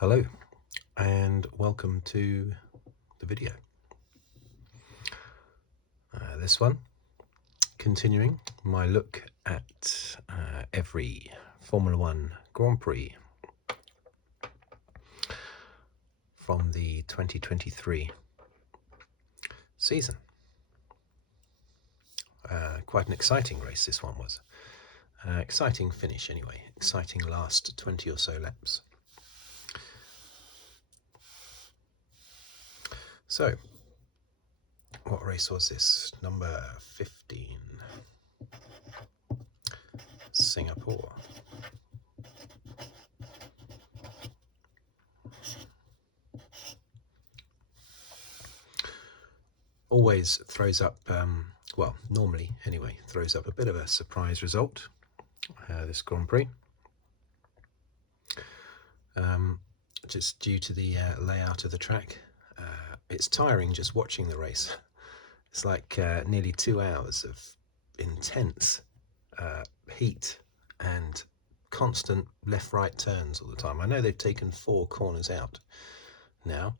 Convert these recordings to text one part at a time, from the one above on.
Hello and welcome to the video. This one, continuing my look at every Formula One Grand Prix from the 2023 season. Quite an exciting race this one was. Exciting finish anyway, exciting last 20 or so laps. So, what race was this? Number 15, Singapore. Always throws up, well, normally anyway, throws up a bit of a surprise result, this Grand Prix. Just due to the layout of the track. It's tiring just watching the race. It's like nearly 2 hours of intense heat and constant left-right turns all the time. I know they've taken 4 corners out now,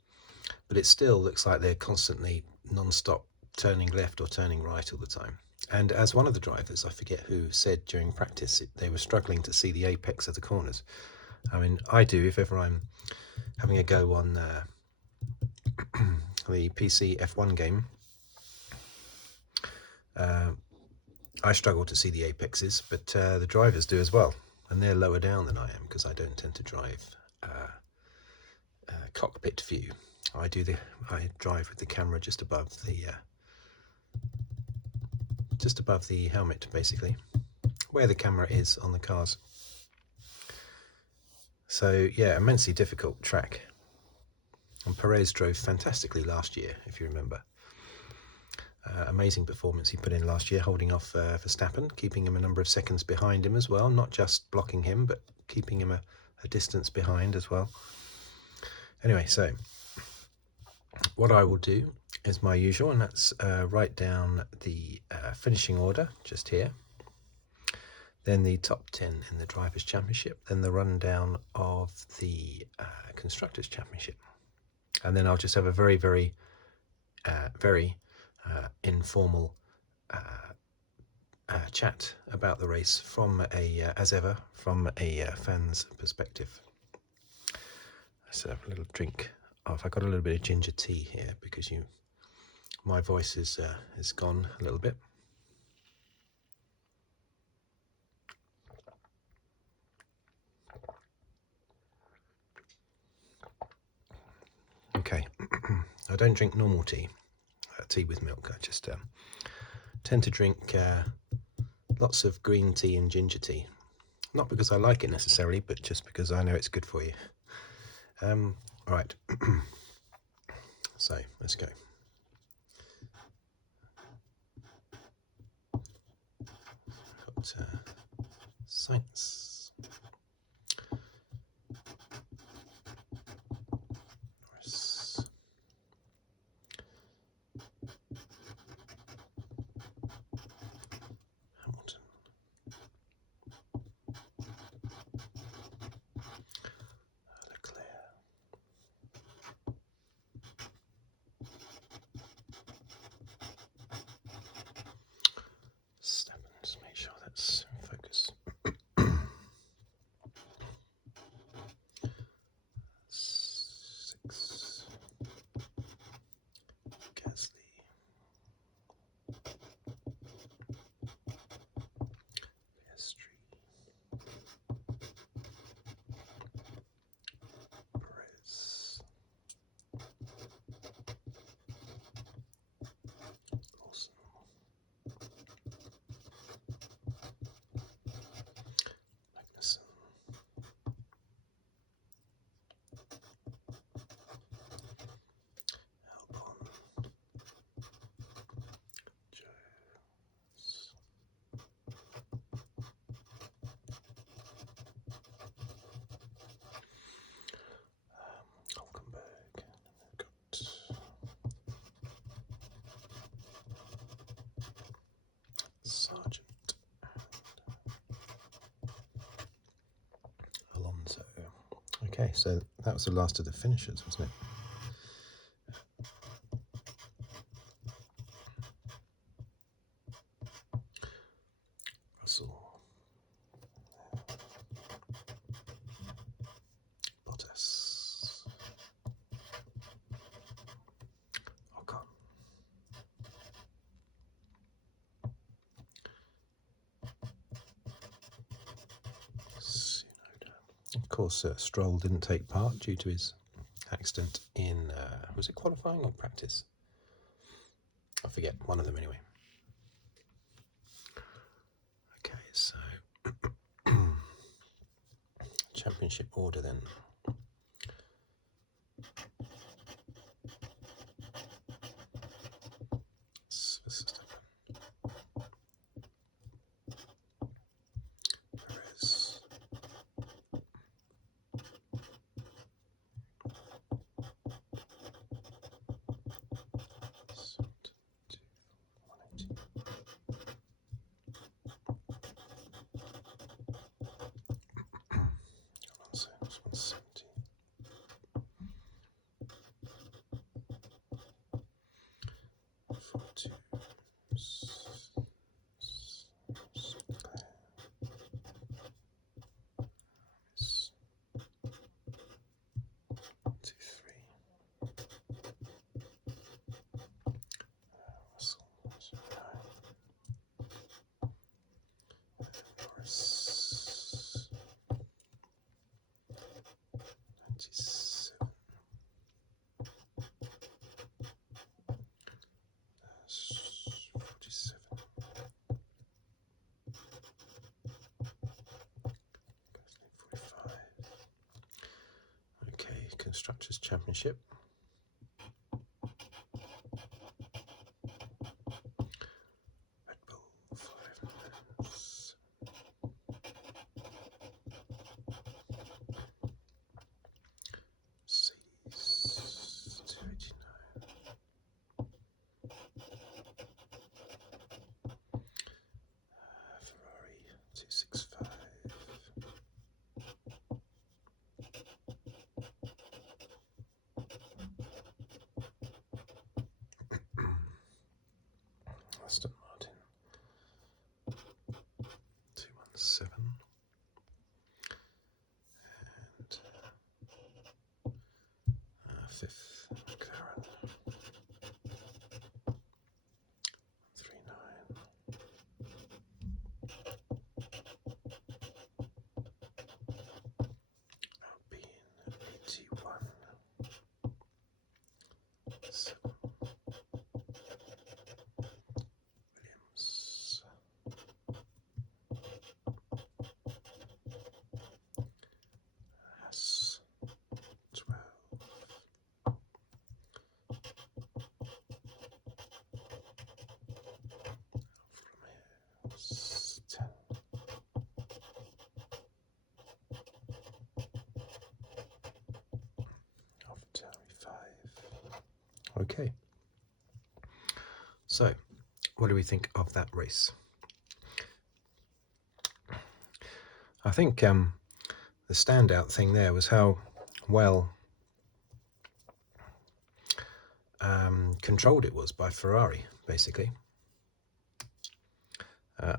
but it still looks like they're constantly non-stop turning left or turning right all the time. And as one of the drivers, I forget who, said during practice, they were struggling to see the apex of the corners. I mean, I do if ever I'm having a go on the PC F1 game. I struggle to see the apexes, but the drivers do as well, and they're lower down than I am because I don't tend to drive cockpit view. I drive with the camera just above the helmet, basically, where the camera is on the cars. So yeah, immensely difficult track. And Perez drove fantastically last year, if you remember. Amazing performance he put in last year, holding off Verstappen, keeping him a number of seconds behind him as well, not just blocking him, but keeping him a distance behind as well. Anyway, so what I will do is my usual, and that's write down the finishing order just here, then the top 10 in the Drivers' Championship, then the rundown of the Constructors' Championship. And then I'll just have a very, very, very informal chat about the race from as ever, from a fan's perspective. So have a little drink. Oh, I've got a little bit of ginger tea here because my voice is gone a little bit. Okay, I don't drink normal tea, tea with milk. I just tend to drink lots of green tea and ginger tea. Not because I like it necessarily, but just because I know it's good for you. Right, so let's go. Got Sainz, Norris, Hamilton, Leclerc, Verstappen. Just make sure that's in focus. Okay, so that was the last of the finishers, wasn't it? Russell. Bottas. Ocon. Of course, Stroll didn't take part due to his accident in, was it qualifying or practice? I forget, one of them anyway. Okay, so championship order then. Verstappen, Perez, Alonso was 170. Norris, 97. That's 47. Gasly 45. Okay, Constructors' Championship. Redbull 5 minutes. Mercedes 289. Ferrari 265. Aston Martin 217. And fifth McLaren 39. Alpine 81. 7. Williams. Haas 12. Romeo's 10. AlphaTauri 5. Okay. So, what do we think of that race? I think the standout thing there was how well controlled it was by Ferrari, basically.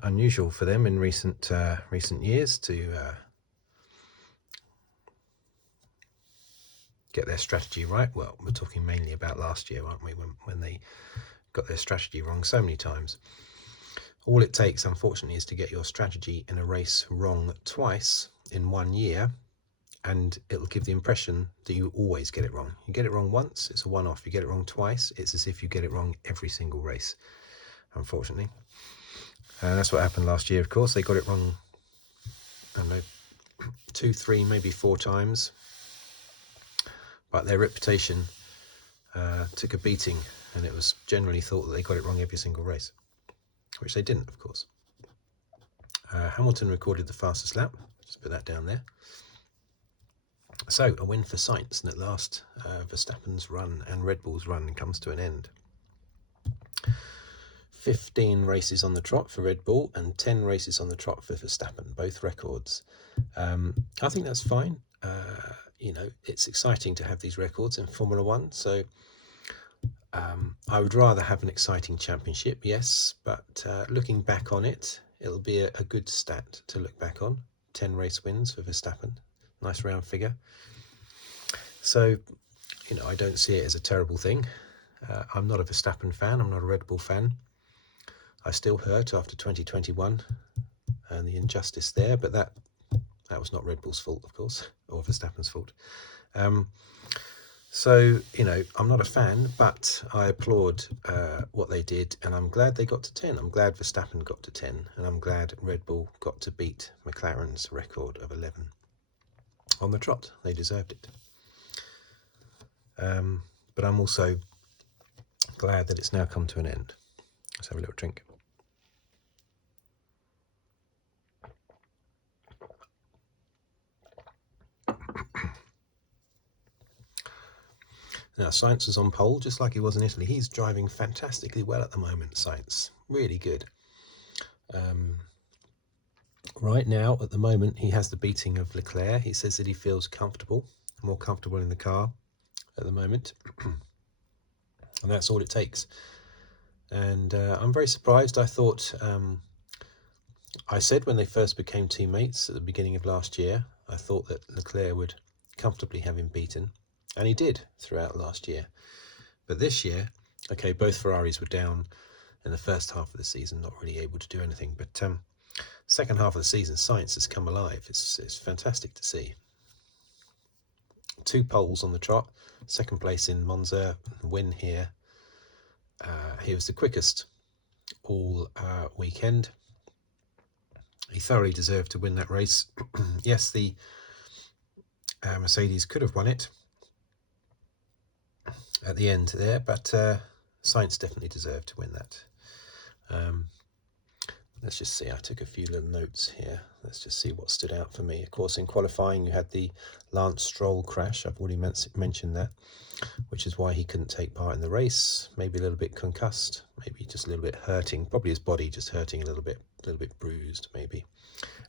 Unusual for them in recent years to get their strategy right. Well, we're talking mainly about last year, aren't we, when they got their strategy wrong so many times. All it takes, unfortunately, is to get your strategy in a race wrong twice in 1 year, and it'll give the impression that you always get it wrong. You get it wrong once, it's a one-off. You get it wrong twice, it's as if you get it wrong every single race, unfortunately. And that's what happened last year, of course. They got it wrong, I don't know, 2, 3, maybe 4 times. But their reputation took a beating, and it was generally thought that they got it wrong every single race, which they didn't, of course. Hamilton recorded the fastest lap. Just put that down there. So, a win for Sainz, and at last Verstappen's run and Red Bull's run comes to an end. 15 races on the trot for Red Bull and 10 races on the trot for Verstappen, both records. I think that's fine. you know, it's exciting to have these records in Formula One. So I would rather have an exciting championship, yes, but looking back on it, it'll be a good stat to look back on. 10 race wins for Verstappen, nice round figure. So, you know, I don't see it as a terrible thing. I'm not a Verstappen fan, I'm not a Red Bull fan. I still hurt after 2021 and the injustice there, but that was not Red Bull's fault, of course, or Verstappen's fault. So, you know, I'm not a fan, but I applaud what they did, and I'm glad they got to 10. I'm glad Verstappen got to 10, and I'm glad Red Bull got to beat McLaren's record of 11 on the trot. They deserved it. But I'm also glad that it's now come to an end. Let's have a little drink. Now, Sainz is on pole, just like he was in Italy. He's driving fantastically well at the moment, Sainz. Really good. Right now, at the moment, he has the beating of Leclerc. He says that he feels comfortable, more comfortable in the car at the moment. And that's all it takes. And I'm very surprised. I thought, I said when they first became teammates at the beginning of last year, I thought that Leclerc would comfortably have him beaten. And he did throughout last year. But this year, okay, both Ferraris were down in the first half of the season, not really able to do anything. But second half of the season, Sainz has come alive. It's fantastic to see. 2 poles on the trot, second place in Monza, win here. He was the quickest all weekend. He thoroughly deserved to win that race. Yes, the Mercedes could have won it at the end there, but Sainz definitely deserved to win that. Let's just see, I took a few little notes here. Let's just see what stood out for me. Of course, in qualifying, you had the Lance Stroll crash. I've already mentioned that, which is why he couldn't take part in the race. Maybe a little bit concussed, maybe just a little bit hurting, probably his body just hurting a little bit bruised, maybe.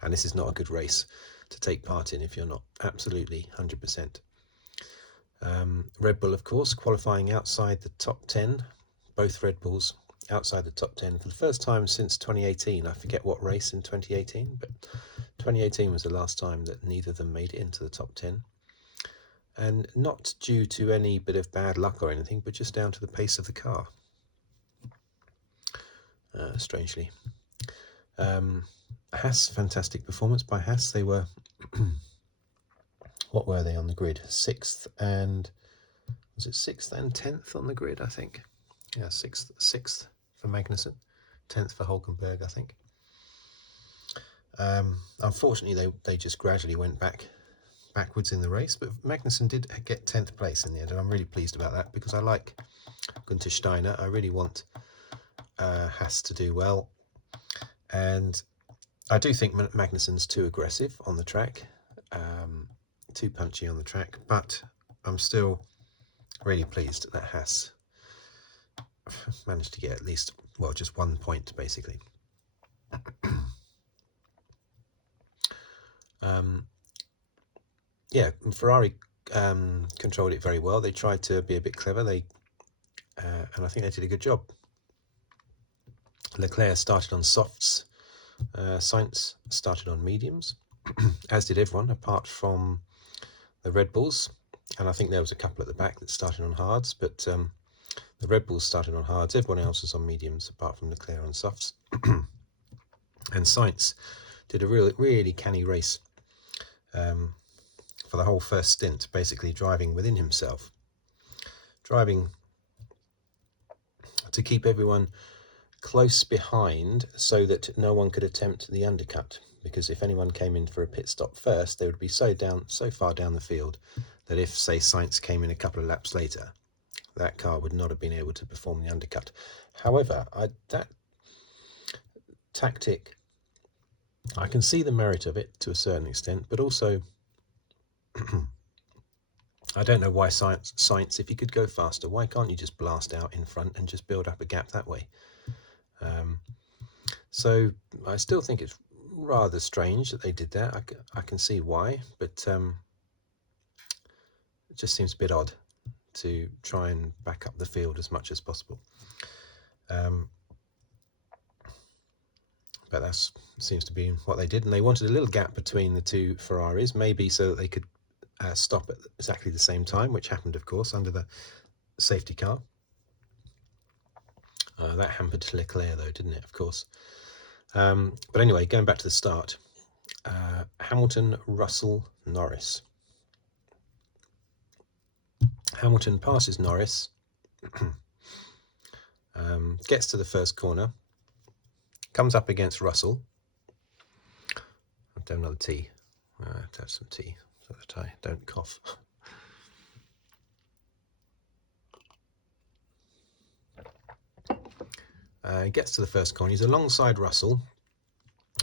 And this is not a good race to take part in if you're not absolutely 100%. Red Bull, of course, qualifying outside the top 10, both Red Bulls outside the top 10 for the first time since 2018. I forget what race in 2018, but 2018 was the last time that neither of them made it into the top 10. And not due to any bit of bad luck or anything, but just down to the pace of the car. Strangely. Haas, fantastic performance by Haas. They were, what were they on the grid? 6th and, was it 6th and 10th on the grid, I think? Yeah, 6th for Magnussen, 10th for Hulkenberg, I think. Unfortunately, they just gradually went backwards in the race, but Magnussen did get 10th place in the end, and I'm really pleased about that because I like Günther Steiner. I really want Haas to do well, and I do think Magnussen's too aggressive on the track, too punchy on the track, but I'm still really pleased that Haas managed to get at least, well, just 1 point basically. Yeah, Ferrari controlled it very well. They tried to be a bit clever. And I think they did a good job. Leclerc started on softs. Sainz started on mediums, as did everyone apart from the Red Bulls. And I think there was a couple at the back that started on hards, but the Red Bulls started on hards. Everyone else was on mediums apart from Leclerc on softs. And Sainz did a really canny race for the whole first stint, basically driving within himself, driving to keep everyone close behind so that no one could attempt the undercut, because if anyone came in for a pit stop first, they would be so far down the field that if, say, Sainz came in a couple of laps later, that car would not have been able to perform the undercut. However, that tactic, I can see the merit of it to a certain extent, but also I don't know why Sainz, if he could go faster, why can't you just blast out in front and just build up a gap that way? So I still think it's rather strange that they did that. I can see why, but It just seems a bit odd to try and back up the field as much as possible. But that seems to be what they did, and they wanted a little gap between the two Ferraris, maybe so that they could stop at exactly the same time, which happened, of course, under the safety car. That hampered Leclerc, though, didn't it? Of course. But anyway, going back to the start, Hamilton, Russell, Norris. Hamilton passes Norris, gets to the first corner, comes up against Russell. I'll do another tea. To have some tea so that I don't cough. He gets to the first corner. He's alongside Russell,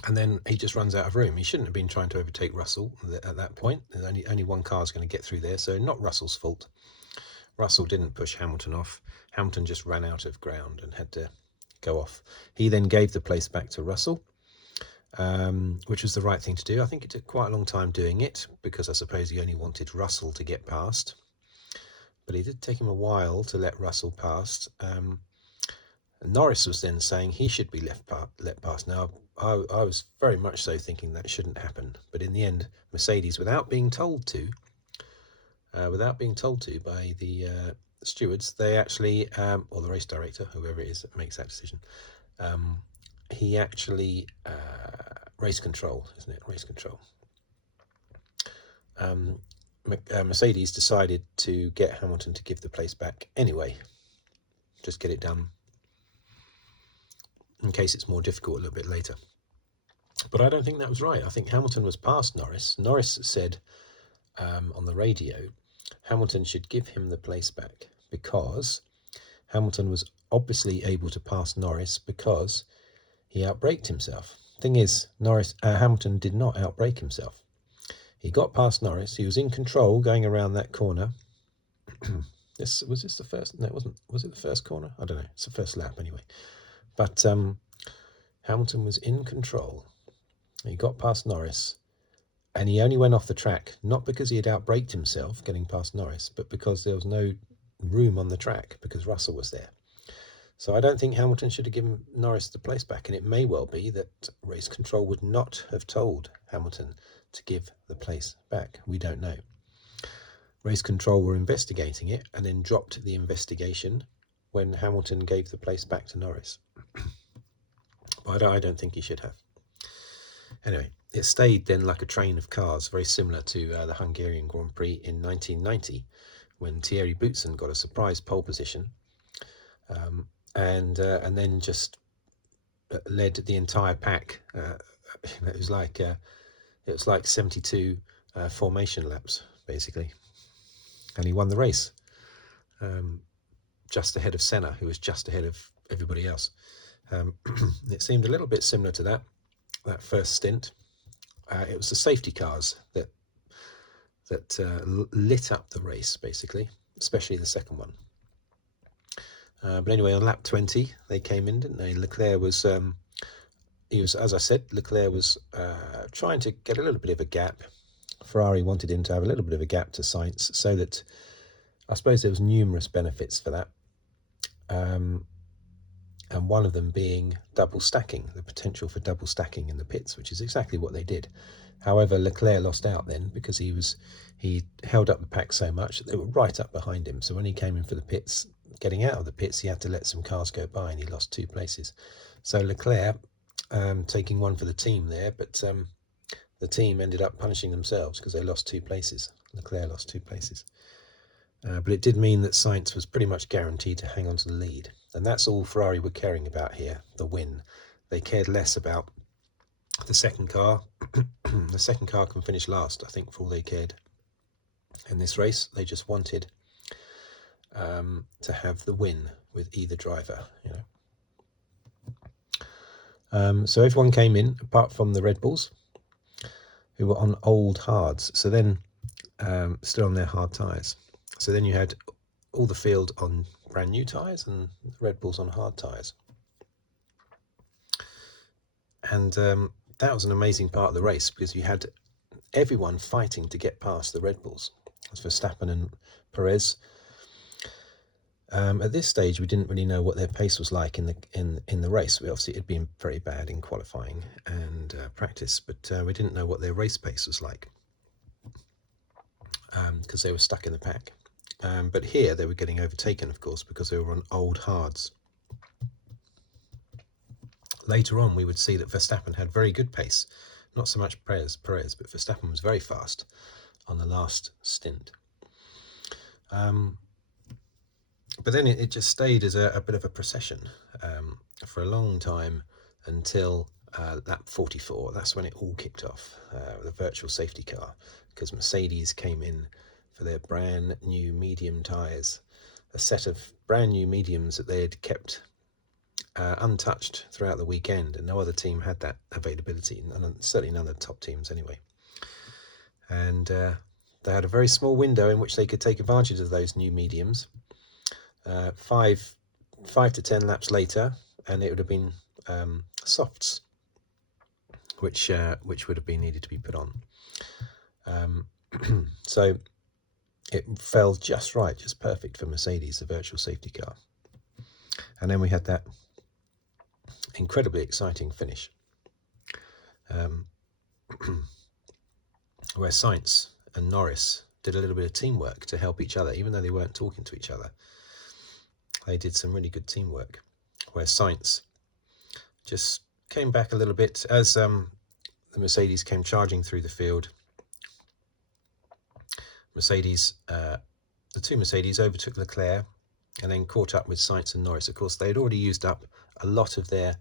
and then he just runs out of room. He shouldn't have been trying to overtake Russell at that point. There's only one car is going to get through there, so not Russell's fault. Russell didn't push Hamilton off. Hamilton just ran out of ground and had to go off. He then gave the place back to Russell, which was the right thing to do. I think it took quite a long time doing it, because I suppose he only wanted Russell to get past. But it did take him a while to let Russell past. Norris was then saying he should be let past. Now, I was very much so thinking that shouldn't happen. But in the end, Mercedes, without being told to by the stewards, they actually, or the race director, whoever it is that makes that decision, he actually, race control, isn't it? Race control. Mercedes decided to get Hamilton to give the place back anyway. Just get it done, in case it's more difficult a little bit later. But I don't think that was right. I think Hamilton was past Norris. Norris said on the radio, Hamilton should give him the place back, because Hamilton was obviously able to pass Norris because he outbraked himself. Thing is, Hamilton did not outbrake himself. He got past Norris. He was in control going around that corner. Was this the first? No, it wasn't. Was it the first corner? I don't know. It's the first lap anyway. But Hamilton was in control. He got past Norris, and he only went off the track, not because he had outbraked himself getting past Norris, but because there was no room on the track, because Russell was there. So I don't think Hamilton should have given Norris the place back, and it may well be that race control would not have told Hamilton to give the place back. We don't know. Race control were investigating it and then dropped the investigation when Hamilton gave the place back to Norris. But I don't think he should have. Anyway, it stayed then like a train of cars, very similar to the Hungarian Grand Prix in 1990, when Thierry Boutsen got a surprise pole position, and then just led the entire pack. It was like 72 formation laps basically, and he won the race, just ahead of Senna, who was just ahead of everybody else. It seemed a little bit similar to that first stint. It was the safety cars that lit up the race, basically, especially the second one. But anyway, on lap 20, they came in, didn't they? Leclerc was, as I said, Leclerc was trying to get a little bit of a gap. Ferrari wanted him to have a little bit of a gap to Sainz, so that I suppose there was numerous benefits for that. And one of them being double stacking, the potential for double stacking in the pits, which is exactly what they did. However, Leclerc lost out then, because he held up the pack so much that they were right up behind him. So when he came in for the pits, getting out of the pits, he had to let some cars go by, and he lost 2 places. So Leclerc taking one for the team there, but the team ended up punishing themselves because they lost 2 places. Leclerc lost 2 places. But it did mean that Sainz was pretty much guaranteed to hang on to the lead. And that's all Ferrari were caring about here, the win. They cared less about the second car. The second car can finish last, I think, for all they cared in this race. They just wanted to have the win with either driver, you know. So everyone came in, apart from the Red Bulls, who were on old hards. So then, still on their hard tyres. So then you had all the field on brand new tyres and Red Bulls on hard tyres. And that was an amazing part of the race, because you had everyone fighting to get past the Red Bulls. As Verstappen and Perez. At this stage, we didn't really know what their pace was like in the race. It had been very bad in qualifying and practice, but we didn't know what their race pace was like because they were stuck in the pack. But here they were getting overtaken, of course, because they were on old hards. Later on, we would see that Verstappen had very good pace. Not so much Perez, but Verstappen was very fast on the last stint. But then it just stayed as a bit of a procession for a long time until lap 44. That's when it all kicked off, the virtual safety car, because Mercedes came in for their brand new medium tyres, a set of brand new mediums that they had kept untouched throughout the weekend, and no other team had that availability, certainly none of the top teams anyway. And they had a very small window in which they could take advantage of those new mediums. 5 to 10 laps later, and it would have been softs, which would have been needed to be put on. So it fell just right, just perfect for Mercedes, the virtual safety car. And then we had that incredibly exciting finish, where Sainz and Norris did a little bit of teamwork to help each other, even though they weren't talking to each other. They did some really good teamwork, where Sainz just came back a little bit as the Mercedes came charging through the field. The two Mercedes overtook Leclerc and then caught up with Sainz and Norris. Of course, they had already used up a lot of their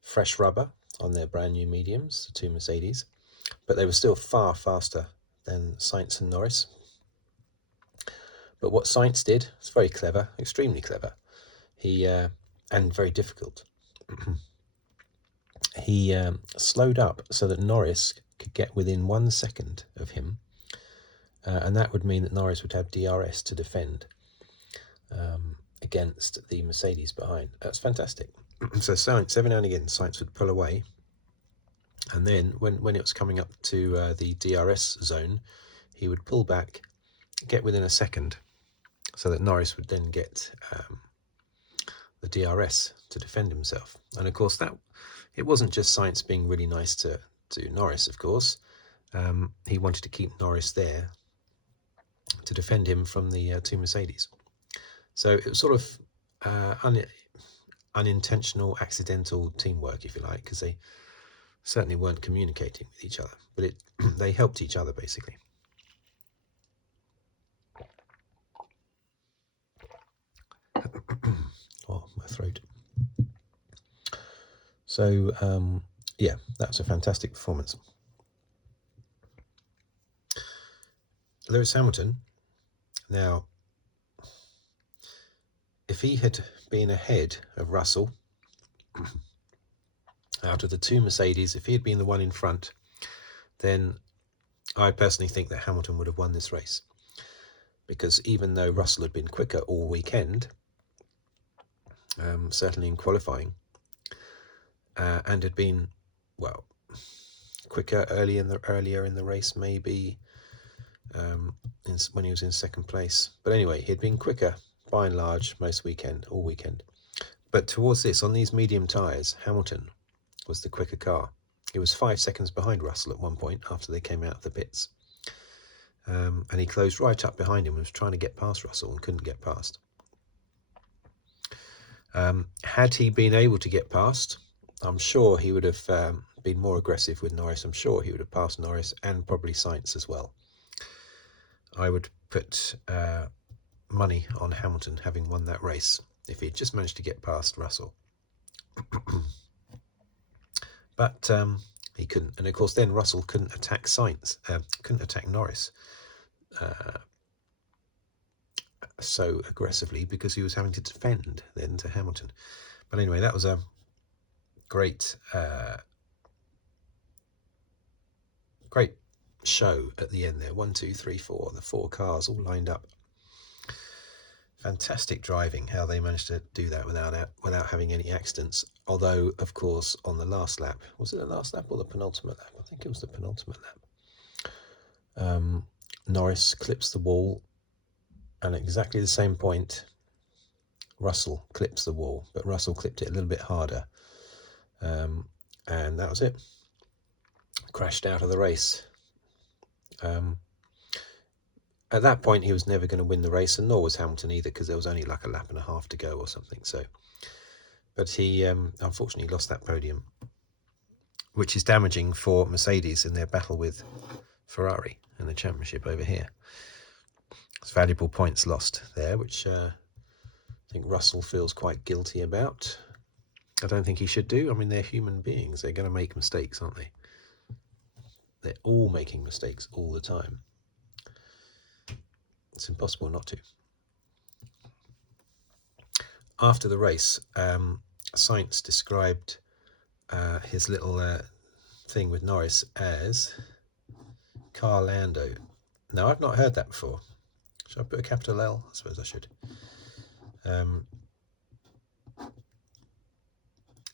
fresh rubber on their brand new mediums, the two Mercedes, but they were still far faster than Sainz and Norris. But what Sainz did, it's very clever, extremely clever. And very difficult. He slowed up so that Norris could get within 1 second of him, and that would mean that Norris would have DRS to defend against the Mercedes behind. That's fantastic. So Sainz, every now and again, Sainz would pull away, and then when it was coming up to the DRS zone, he would pull back, get within a second, so that Norris would then get the DRS to defend himself. And of course, that it wasn't just Sainz being really nice to Norris, of course. He wanted to keep Norris there to defend him from the two Mercedes. So it was sort of unintentional, accidental teamwork, if you like, because they certainly weren't communicating with each other, but they helped each other, basically. Oh, my throat. So, yeah, that's a fantastic performance. Lewis Hamilton, now, if he had been ahead of Russell, out of the two Mercedes, if he had been the one in front, then I personally think that Hamilton would have won this race. Because even though Russell had been quicker all weekend, certainly in qualifying, and had been, well, quicker earlier in the race, maybe when he was in second place. But anyway, he'd been quicker by and large all weekend. But towards this, on these medium tyres, Hamilton was the quicker car. He was 5 seconds behind Russell at one point after they came out of the pits. And he closed right up behind him and was trying to get past Russell and couldn't get past. Had he been able to get past, I'm sure he would have been more aggressive with Norris. I'm sure he would have passed Norris and probably Sainz as well. I would put money on Hamilton having won that race if he had just managed to get past Russell. But he couldn't. And of course then Russell couldn't attack Norris so aggressively because he was having to defend then to Hamilton. But anyway, that was a great show at the end there. 1, 2, 3, 4, the 4 cars all lined up. Fantastic driving, how they managed to do that without having any accidents. Although, of course, on the last lap, was it the last lap or the penultimate lap? I think it was the penultimate lap. Norris clips the wall, and at exactly the same point, Russell clips the wall, but Russell clipped it a little bit harder, and that was it. Crashed out of the race. At that point, he was never going to win the race, and nor was Hamilton either, because there was only like a lap and a half to go or something. So, but he unfortunately lost that podium, which is damaging for Mercedes in their battle with Ferrari in the championship over here. It's valuable points lost there, which I think Russell feels quite guilty about. I don't think he should do. I mean, they're human beings. They're going to make mistakes, aren't they? They're all making mistakes all the time. It's impossible not to. After the race, Sainz described his little thing with Norris as Carlando. Now, I've not heard that before. Should I put a capital L? I suppose I should.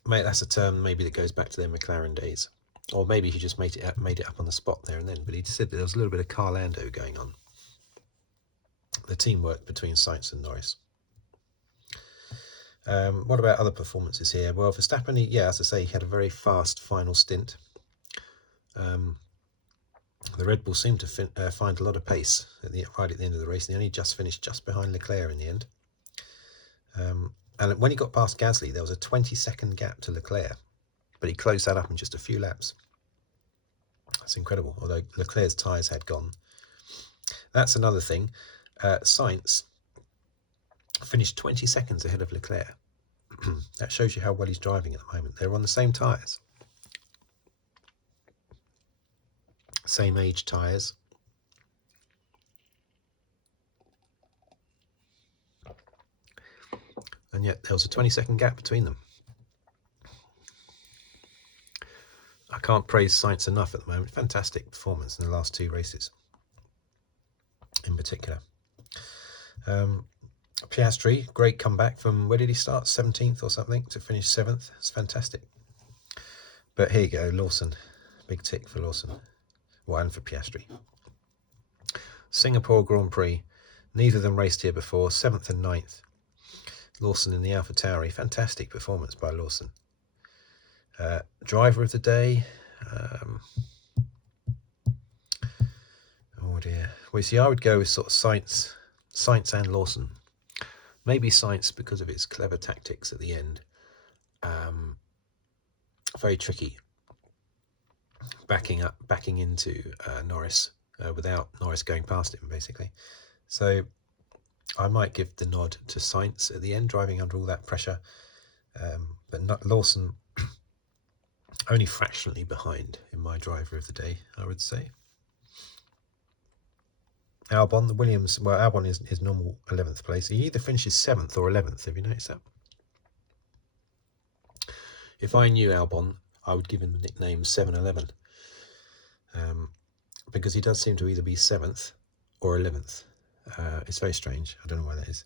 Mate, that's a term maybe that goes back to their McLaren days. Or maybe he just made it up on the spot there and then. But he said that there was a little bit of Carlando going on. The teamwork between Sainz and Norris. What about other performances here? Well, Verstappen, as I say, he had a very fast final stint. The Red Bull seemed to find a lot of pace right at the end of the race. They only just finished just behind Leclerc in the end. And when he got past Gasly, there was a 20-second gap to Leclerc, but he closed that up in just a few laps. That's incredible, although Leclerc's tyres had gone. That's another thing. Sainz finished 20 seconds ahead of Leclerc. That shows you how well he's driving at the moment. They're on the same tyres. Same age tyres. And yet there was a 20-second gap between them. I can't praise Sainz enough at the moment. Fantastic performance in the last two races, in particular. Piastri, great comeback from, where did he start? 17th or something to finish 7th. It's fantastic. But here you go, Lawson. Big tick for Lawson. Well, and for Piastri. Singapore Grand Prix. Neither of them raced here before. 7th and 9th. Lawson in the AlphaTauri. Fantastic performance by Lawson. Driver of the day. Oh dear. Well, see, I would go with sort of Sainz and Lawson. Maybe Sainz because of his clever tactics at the end. Very tricky. Backing into Norris without Norris going past him, basically. So I might give the nod to Sainz at the end, driving under all that pressure. But not Lawson, only fractionally behind in my driver of the day, I would say. Albon, the Williams, well, Albon is normal 11th place. He either finishes 7th or 11th. Have you noticed that? If I knew Albon, I would give him the nickname 7-11. Because he does seem to either be 7th or 11th. It's very strange. I don't know why that is.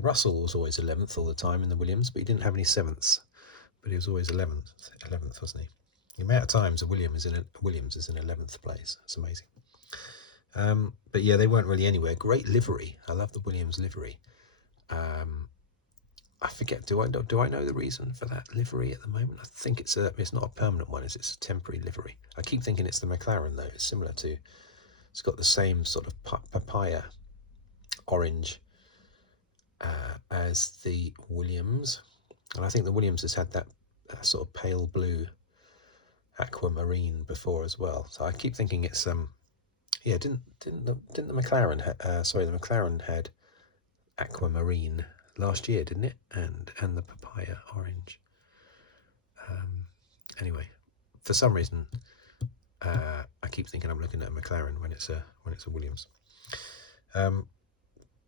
Russell was always 11th all the time in the Williams, but he didn't have any 7ths. But he was always 11th, wasn't he? The amount of times a Williams is in 11th place. It's amazing. But yeah, they weren't really anywhere. Great livery. I love the Williams livery. I forget. Do I know the reason for that livery at the moment? I think it's not a permanent one. It's a temporary livery. I keep thinking it's the McLaren though. It's similar to. It's got the same sort of papaya orange as the Williams, and I think the Williams has had that sort of pale blue aquamarine before as well. So I keep thinking it's yeah, didn't the McLaren the McLaren had aquamarine last year, didn't it? And the papaya orange. Anyway, for some reason, I keep thinking I'm looking at a McLaren when it's a Williams.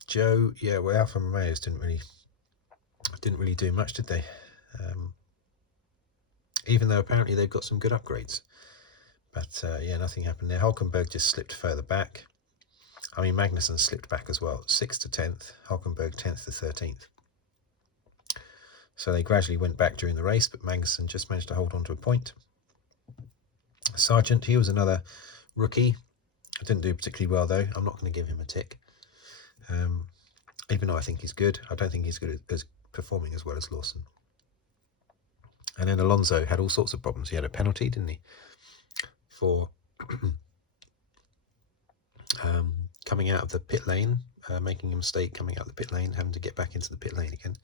Joe, yeah, well, Alfa Romeos didn't really do much, did they? Even though apparently they've got some good upgrades. But yeah, nothing happened there. Hulkenberg just slipped further back. I mean, Magnussen slipped back as well, 6th to 10th. Hulkenberg 10th to 13th. So they gradually went back during the race, but Magnussen just managed to hold on to a point. Sargent, he was another rookie. Didn't do particularly well though. I'm not going to give him a tick. Even though I think he's good, I don't think he's good as performing as well as Lawson. And then Alonso had all sorts of problems. He had a penalty, didn't he, for coming out of the pit lane, making a mistake coming out of the pit lane, having to get back into the pit lane again.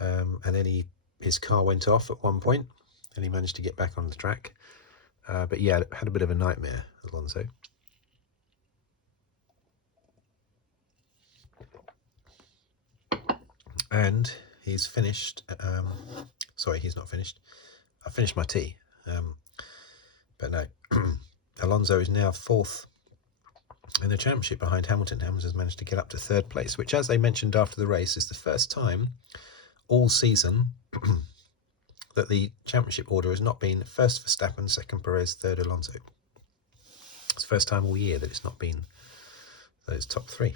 And then his car went off at one point, and he managed to get back on the track. But yeah, had a bit of a nightmare, Alonso. And he's finished. Sorry, he's not finished. I finished my tea. But no, Alonso is now 4th in the championship behind Hamilton. Hamilton has managed to get up to 3rd place, which, as they mentioned after the race, is the first time all season that the championship order has not been 1st Verstappen, 2nd Perez, 3rd Alonso. It's the first time all year that it's not been those top 3.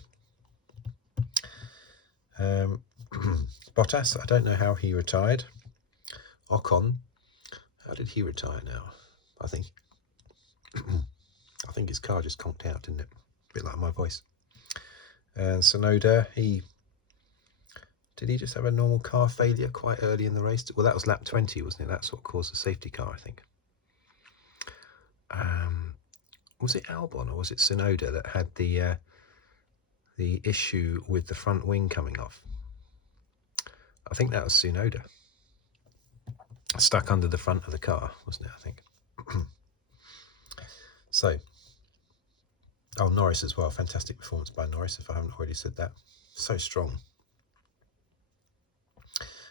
Bottas, I don't know how he retired. Ocon, how did he retire now? I think his car just conked out, didn't it? A bit like my voice. And Tsunoda, did he just have a normal car failure quite early in the race? Well, that was lap 20, wasn't it? That's what caused the safety car, I think. Was it Albon or was it Tsunoda that had the issue with the front wing coming off? I think that was Tsunoda. Stuck under the front of the car, wasn't it, I think? So, Norris as well. Fantastic performance by Norris, if I haven't already said that. So strong.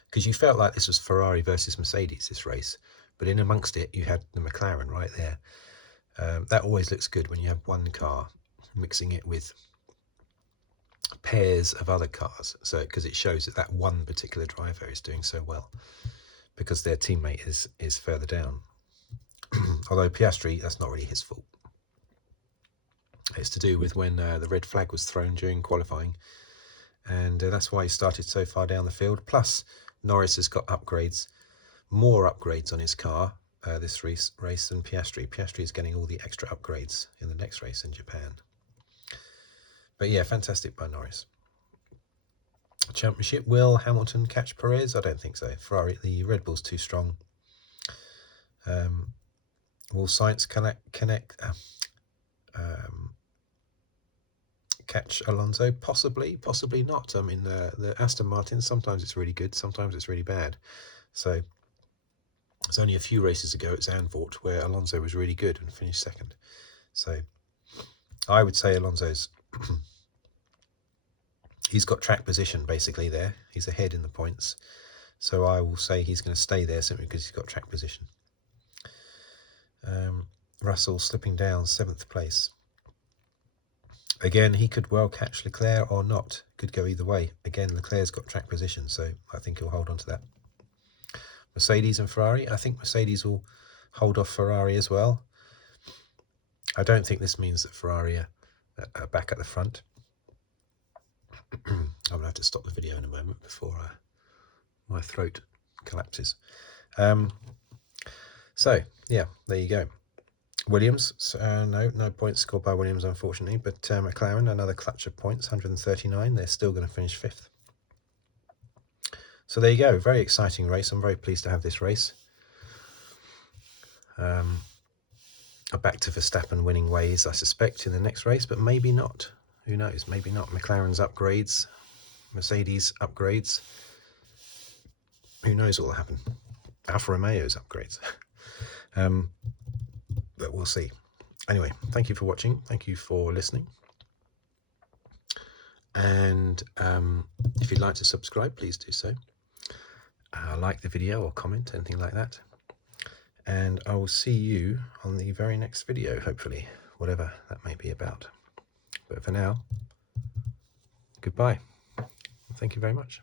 Because you felt like this was Ferrari versus Mercedes, this race. But in amongst it, you had the McLaren right there. That always looks good when you have one car mixing it with pairs of other cars. So, because it shows that one particular driver is doing so well, because their teammate is further down. Although Piastri, that's not really his fault. It's to do with when the red flag was thrown during qualifying, and that's why he started so far down the field. Plus, Norris has got more upgrades on his car this race than Piastri. Piastri is getting all the extra upgrades in the next race in Japan. But yeah, fantastic by Norris. Championship, will Hamilton catch Perez? I don't think so. Ferrari, the Red Bull's too strong. Will Sainz catch Alonso? Possibly not. I mean, the Aston Martin, sometimes it's really good, sometimes it's really bad. So it's only a few races ago at Zandvoort where Alonso was really good and finished 2nd. So I would say Alonso's he's got track position basically there. He's ahead in the points. So I will say he's going to stay there simply because he's got track position. Russell slipping down 7th place. Again, he could well catch Leclerc or not. Could go either way. Again, Leclerc's got track position, so I think he'll hold on to that. Mercedes and Ferrari. I think Mercedes will hold off Ferrari as well. I don't think this means that Ferrari are back at the front. I'm going to have to stop the video in a moment before my throat collapses. So, yeah, there you go. Williams, no points scored by Williams, unfortunately, but McLaren, another clutch of points, 139. They're still going to finish 5th. So there you go, very exciting race. I'm very pleased to have this race. Back to Verstappen winning ways, I suspect, in the next race, but maybe not. Who knows? Maybe not. McLaren's upgrades, Mercedes upgrades. Who knows what will happen? Alfa Romeo's upgrades. But we'll see. Anyway, thank you for watching. Thank you for listening. And if you'd like to subscribe, please do so. Like the video or comment, anything like that. And I will see you on the very next video, hopefully, whatever that may be about. But for now, goodbye. Thank you very much.